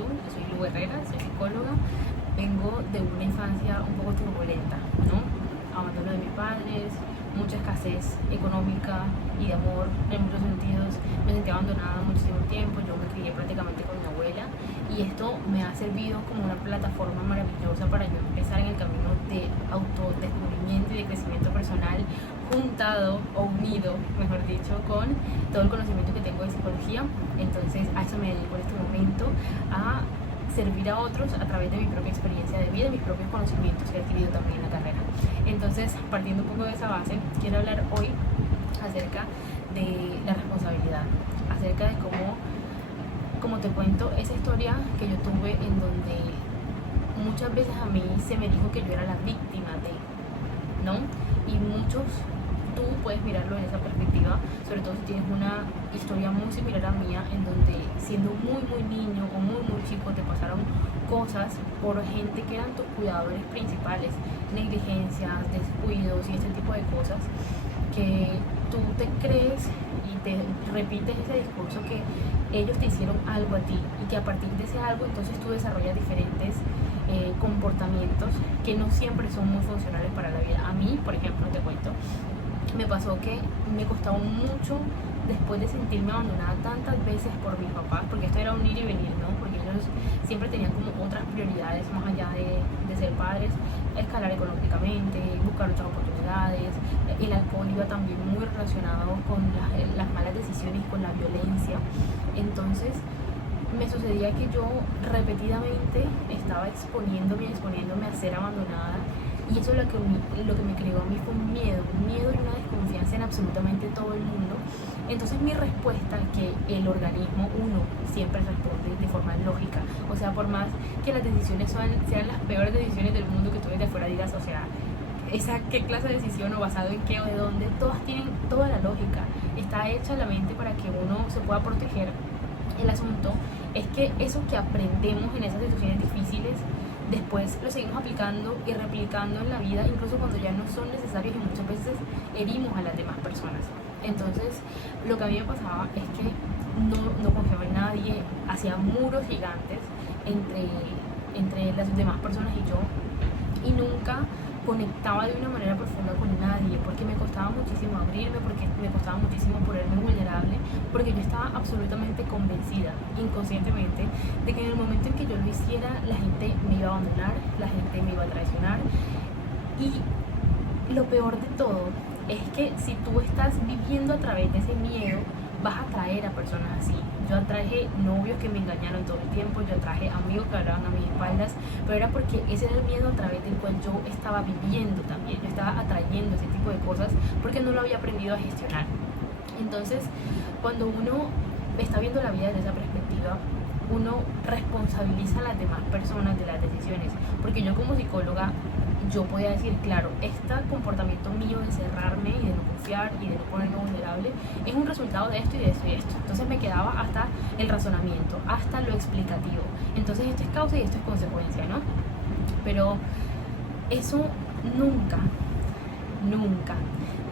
Lu, yo soy Lu Herrera, soy psicóloga. Vengo de una infancia un poco turbulenta, ¿no? Abandono de mis padres, mucha escasez económica y de amor en muchos sentidos. Me sentí abandonada muchísimo tiempo, yo me crié prácticamente con mi abuela y esto me ha servido como una plataforma maravillosa para yo empezar en el camino de autodescubrimiento y de crecimiento personal, juntado o unido, mejor dicho, con todo el conocimiento que tengo de psicología. Entonces a eso me dedico en este momento, a servir a otros a través de mi propia experiencia de vida y mis propios conocimientos que he adquirido también en la carrera. Entonces, partiendo un poco de esa base, quiero hablar hoy acerca de la responsabilidad, acerca de cómo, como te cuento, esa historia que yo tuve en donde muchas veces a mí se me dijo que yo era la víctima de, ¿no? Y muchos, tú puedes mirarlo en esa perspectiva, sobre todo si tienes una historia muy similar a mía, en donde siendo muy niño o muy chico te pasaron cosas por gente que eran tus cuidadores principales, negligencias, descuidos y ese tipo de cosas, que tú te crees y te repites ese discurso que ellos te hicieron algo a ti y que a partir de ese algo entonces tú desarrollas diferentes comportamientos que no siempre son muy funcionales para la vida. A mí, por ejemplo, te cuento, me pasó que me costaba mucho, después de sentirme abandonada tantas veces por mis papás, porque esto era un ir y venir, ¿no? Porque ellos siempre tenían como otras prioridades más allá de ser padres, escalar económicamente, buscar otras oportunidades. El alcohol iba también muy relacionado con las malas decisiones, con la violencia. Entonces me sucedía que yo repetidamente estaba exponiéndome a ser abandonada, y eso lo que me creó a mí fue un miedo y una desconfianza en absolutamente todo el mundo. Entonces mi respuesta, que el organismo, uno, siempre responde de forma lógica, o sea, por más que las decisiones sean las peores decisiones del mundo, que tú desde afuera digas, o sea, qué clase de decisión o basado en qué o de dónde, todas tienen toda la lógica, está hecha la mente para que uno se pueda proteger. El asunto es que eso que aprendemos en esas situaciones difíciles, después lo seguimos aplicando y replicando en la vida, incluso cuando ya no son necesarios, y muchas veces herimos a las demás personas. Entonces, lo que a mí me pasaba es que no confiaba en nadie, hacía muros gigantes entre las demás personas y yo, y nunca conectaba de una manera profunda con nadie, porque me costaba muchísimo abrirme, porque me costaba muchísimo ponerme vulnerable, porque yo estaba absolutamente convencida, inconscientemente, de que en el momento en que yo lo hiciera, la gente me iba a abandonar, la gente me iba a traicionar. Y lo peor de todo es que si tú estás viviendo a través de ese miedo, vas a atraer a personas así. Yo atraje novios que me engañaron todo el tiempo, yo atraje amigos que hablaban a mis espaldas, pero era porque ese era el miedo a través del cual yo estaba viviendo también. Yo estaba atrayendo ese tipo de cosas porque no lo había aprendido a gestionar. Entonces, cuando uno está viendo la vida desde esa perspectiva, uno responsabiliza a las demás personas de las decisiones, porque yo como psicóloga, yo podía decir, claro, este comportamiento mío de cerrarme y de no confiar y de no ponerme vulnerable es un resultado de esto y de esto y esto. Entonces me quedaba hasta el razonamiento, hasta lo explicativo. Entonces esto es causa y esto es consecuencia, ¿no? Pero eso nunca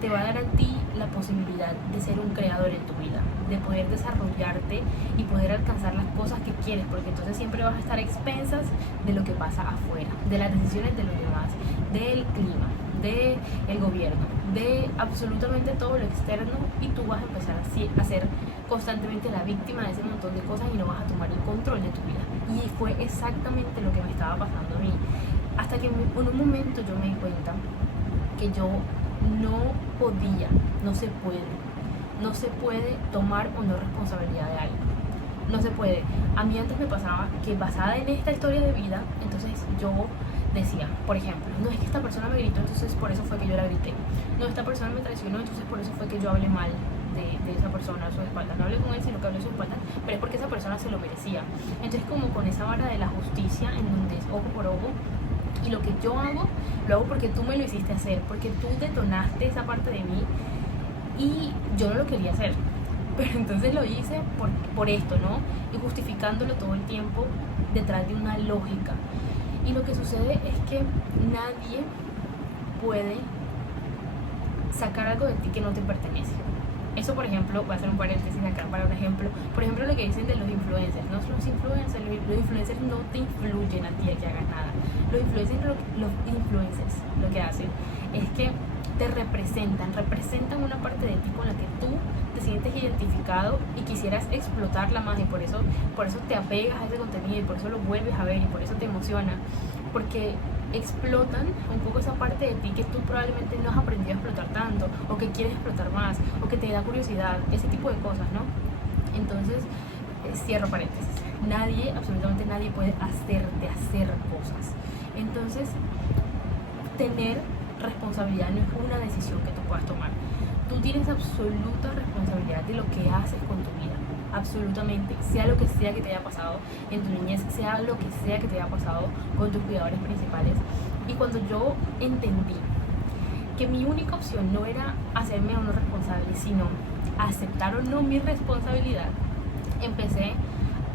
te va a dar a ti la posibilidad de ser un creador en tu vida, de poder desarrollarte y poder alcanzar las cosas que quieres, porque entonces siempre vas a estar a expensas de lo que pasa afuera, de las decisiones de los demás, del clima, del gobierno, de absolutamente todo lo externo, y tú vas a empezar a ser constantemente la víctima de ese montón de cosas y no vas a tomar el control de tu vida. Y fue exactamente lo que me estaba pasando a mí, hasta que en un momento yo me di cuenta que yo no se puede tomar o no responsabilidad de algo. No se puede. A mí antes me pasaba que, basada en esta historia de vida, entonces yo decía, por ejemplo, no es que esta persona me gritó, entonces por eso fue que yo la grité. No, esta persona me traicionó, entonces por eso fue que yo hablé mal de esa persona a su espalda. No hablé con él, sino que hablé a su espalda, pero es porque esa persona se lo merecía. Entonces, como con esa vara de la justicia, en donde es ojo por ojo, y lo que yo hago, lo hago porque tú me lo hiciste hacer, porque tú detonaste esa parte de mí y yo no lo quería hacer, pero entonces lo hice por esto, ¿no? Y justificándolo todo el tiempo detrás de una lógica. Y lo que sucede es que nadie puede sacar algo de ti que no te pertenece. Eso, por ejemplo, voy a hacer un paréntesis acá para un ejemplo. Por ejemplo, lo que dicen de los influencers. ¿No? Los influencers no te influyen a ti a que hagas nada. Los influencers lo que hacen es que te representan una parte de ti con la que tú te sientes identificado y quisieras explotarla más, y por eso te apegas a ese contenido y por eso lo vuelves a ver y por eso te emociona, porque explotan un poco esa parte de ti que tú probablemente no has aprendido a explotar tanto, o que quieres explotar más, o que te da curiosidad, ese tipo de cosas, ¿no? Entonces, cierro paréntesis, absolutamente nadie puede hacerte hacer cosas. Entonces, tener responsabilidad no es una decisión que tú puedas tomar. Tú tienes absoluta responsabilidad de lo que haces con tu vida, absolutamente, sea lo que sea que te haya pasado en tu niñez, sea lo que sea que te haya pasado con tus cuidadores principales. Y cuando yo entendí que mi única opción no era hacerme o no responsable, sino aceptar o no mi responsabilidad, empecé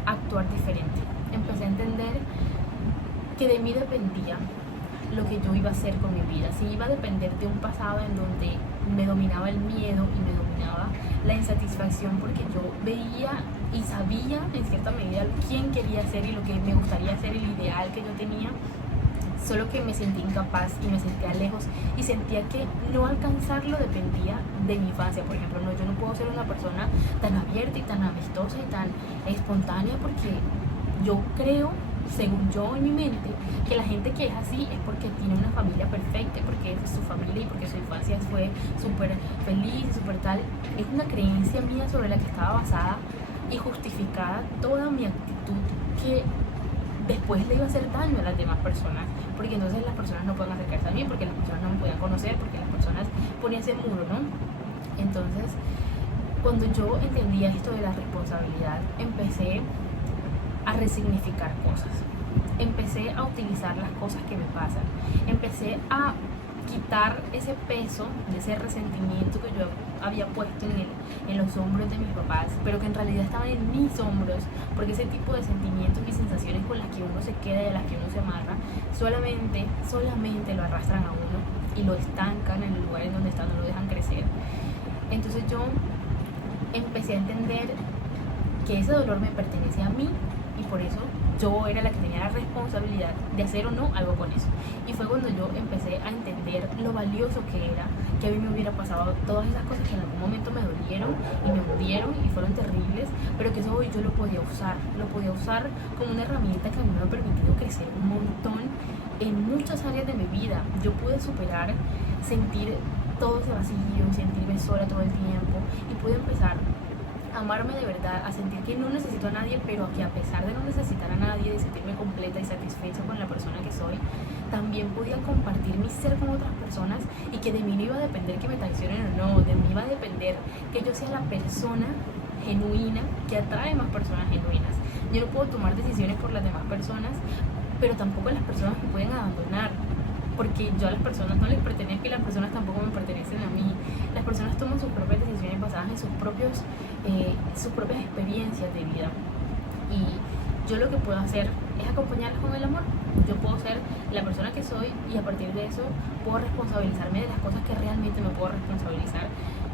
a actuar diferente. Empecé a entender que de mí dependía lo que yo iba a hacer con mi vida. Si iba a depender de un pasado en donde me dominaba el miedo y me dominaba la insatisfacción, porque yo veía y sabía en cierta medida quién quería ser y lo que me gustaría ser, el ideal que yo tenía, solo que me sentía incapaz y me sentía lejos y sentía que no alcanzarlo dependía de mi infancia. Por ejemplo, yo no puedo ser una persona tan abierta y tan amistosa y tan espontánea, porque yo creo, según yo en mi mente, que la gente que es así es porque tiene una familia perfecta, porque es su familia y porque su infancia fue súper feliz y súper tal. Es una creencia mía sobre la que estaba basada y justificada toda mi actitud, que después le iba a hacer daño a las demás personas, porque entonces las personas no pueden acercarse a mí, porque las personas no me podían conocer, porque las personas ponían ese muro, ¿no? Entonces, cuando yo entendía esto de la responsabilidad, empecé a resignificar cosas, empecé a utilizar las cosas que me pasan, empecé a quitar ese peso de ese resentimiento que yo había puesto en los hombros de mis papás, pero que en realidad estaban en mis hombros, porque ese tipo de sentimientos y sensaciones con las que uno se queda y a las que uno se amarra, solamente lo arrastran a uno y lo estancan en el lugar en donde está, no lo dejan crecer. Entonces yo empecé a entender que ese dolor me pertenecía a mí, y por eso yo era la que tenía la responsabilidad de hacer o no algo con eso. Y fue cuando yo empecé a entender lo valioso que era que a mí me hubiera pasado todas esas cosas que en algún momento me dolieron y me hundieron y fueron terribles, pero que eso hoy yo lo podía usar como una herramienta que a mí me ha permitido crecer un montón en muchas áreas de mi vida. Yo pude superar, sentir todo ese vacío, sentirme sola todo el tiempo, y pude empezar amarme de verdad, a sentir que no necesito a nadie, pero que a pesar de no necesitar a nadie, de sentirme completa y satisfecha con la persona que soy, también podía compartir mi ser con otras personas, y que de mí no iba a depender que me traicionen o no, de mí iba a depender que yo sea la persona genuina que atrae más personas genuinas. Yo no puedo tomar decisiones por las demás personas, pero tampoco las personas me pueden abandonar, porque yo a las personas no les pertenezco y las personas tampoco me pertenecen a mí. Las personas toman sus propias decisiones basadas en sus propias experiencias de vida, y yo lo que puedo hacer es acompañarlas con el amor. Yo puedo ser la persona que soy, y a partir de eso puedo responsabilizarme de las cosas que realmente me puedo responsabilizar,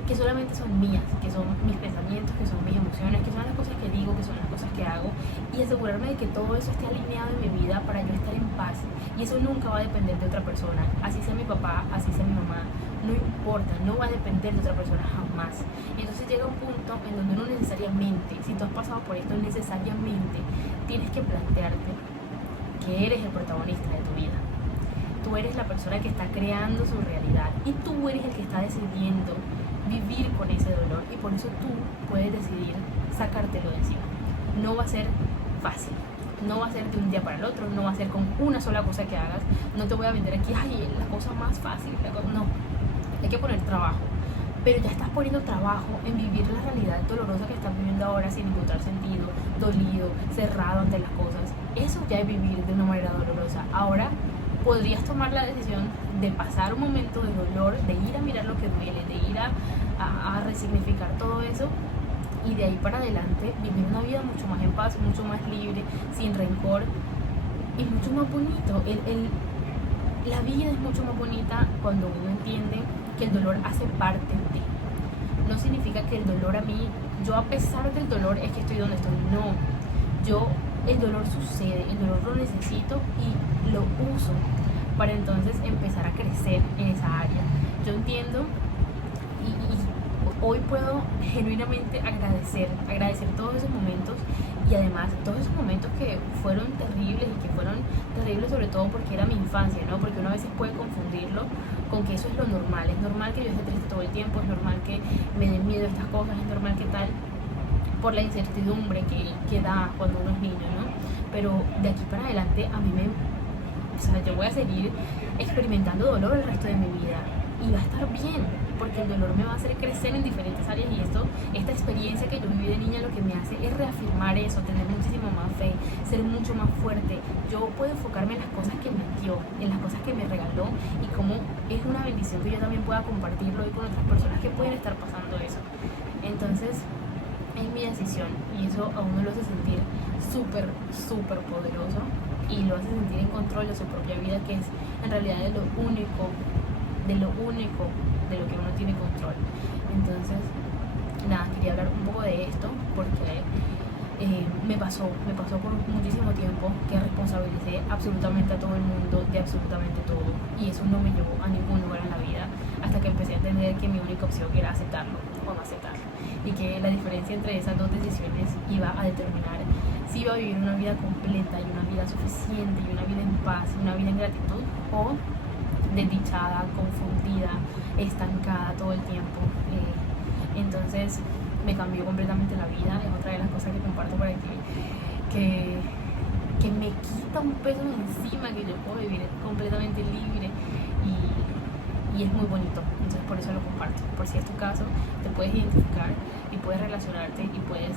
que solamente son mías, que son mis pensamientos, que son mis emociones, que son las cosas que digo, que son las cosas que hago, y asegurarme de que todo eso esté alineado en mi vida para yo estar en paz. Y eso nunca va a depender de otra persona, así sea mi papá, así sea mi mamá, no importa, no va a depender de otra persona jamás. Y entonces llega un punto en donde uno necesariamente, si tú has pasado por esto, necesariamente tienes que plantearte que eres el protagonista de tu vida. Tú eres la persona que está creando su realidad, y tú eres el que está decidiendo vivir con ese dolor, y por eso tú puedes decidir sacártelo de encima. No va a ser fácil, no va a ser de un día para el otro, no va a ser con una sola cosa que hagas. No te voy a vender aquí, ay, la cosa más fácil, no, hay que poner trabajo, pero ya estás poniendo trabajo en vivir la realidad dolorosa que estás viviendo ahora, sin encontrar sentido, dolido, cerrado ante las cosas. Eso ya es vivir de una manera dolorosa. Ahora podrías tomar la decisión de pasar un momento de dolor, de ir a mirar lo que duele, de ir a resignificar todo eso, y de ahí para adelante vivir una vida mucho más en paz, mucho más libre, sin rencor, y mucho más bonito. La vida es mucho más bonita cuando uno entiende que el dolor hace parte de. no significa que el dolor a mí, yo a pesar del dolor es que estoy donde estoy, no. El dolor sucede, el dolor lo necesito y lo uso para entonces empezar a crecer en esa área. Yo entiendo y hoy puedo genuinamente agradecer todos esos momentos, y además todos esos momentos que fueron terribles, y que fueron terribles sobre todo porque era mi infancia, ¿no? Porque uno a veces puede confundirlo con que eso es lo normal. Es normal que yo esté triste todo el tiempo, es normal que me den miedo estas cosas, es normal que tal, por la incertidumbre que da cuando uno es niño, ¿no? Pero de aquí para adelante yo voy a seguir experimentando dolor el resto de mi vida, y va a estar bien, porque el dolor me va a hacer crecer en diferentes áreas, y esta experiencia que yo viví de niña lo que me hace es reafirmar eso, tener muchísimo más fe, ser mucho más fuerte. Yo puedo enfocarme en las cosas que me dio, en las cosas que me regaló, y cómo es una bendición que yo también pueda compartirlo hoy con otras personas que pueden estar pasando eso. Entonces es mi decisión, y eso a uno lo hace sentir súper, súper poderoso, y lo hace sentir en control de su propia vida, que es en realidad de lo único de lo que uno tiene control. Entonces, nada, quería hablar un poco de esto porque me pasó por muchísimo tiempo que responsabilicé absolutamente a todo el mundo de absolutamente todo, y eso no me llevó a ningún lugar en la vida, hasta que empecé a entender que mi única opción era aceptarlo o no aceptarlo, y que la diferencia entre esas dos decisiones iba a determinar si iba a vivir una vida completa y una vida suficiente y una vida en paz y una vida en gratitud, o desdichada, confundida, estancada todo el tiempo. Entonces me cambió completamente la vida. Es otra de las cosas que comparto por aquí, que me quita un peso encima, que yo puedo vivir completamente libre, y es muy bonito. Entonces por eso lo comparto, por si es tu caso, te puedes identificar y puedes relacionarte y puedes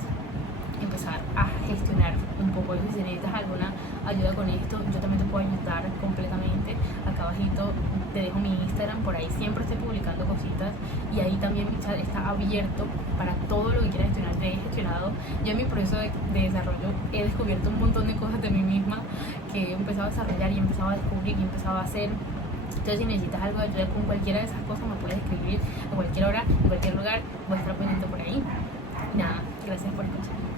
empezar a gestionar un poco eso. Si necesitas alguna ayuda con esto, yo también te puedo ayudar completamente. Acá abajito te dejo mi Instagram, por ahí siempre estoy publicando cositas, y ahí también mi chat está abierto para todo lo que quieras gestionar. Yo he gestionado, yo en mi proceso de desarrollo he descubierto un montón de cosas de mí misma que he empezado a desarrollar y he empezado a descubrir y he empezado a hacer. Entonces, si necesitas algo de ayuda con cualquiera de esas cosas, me puedes escribir a cualquier hora, en cualquier lugar. Voy a estar pendiente por ahí. Nada, gracias por escuchar.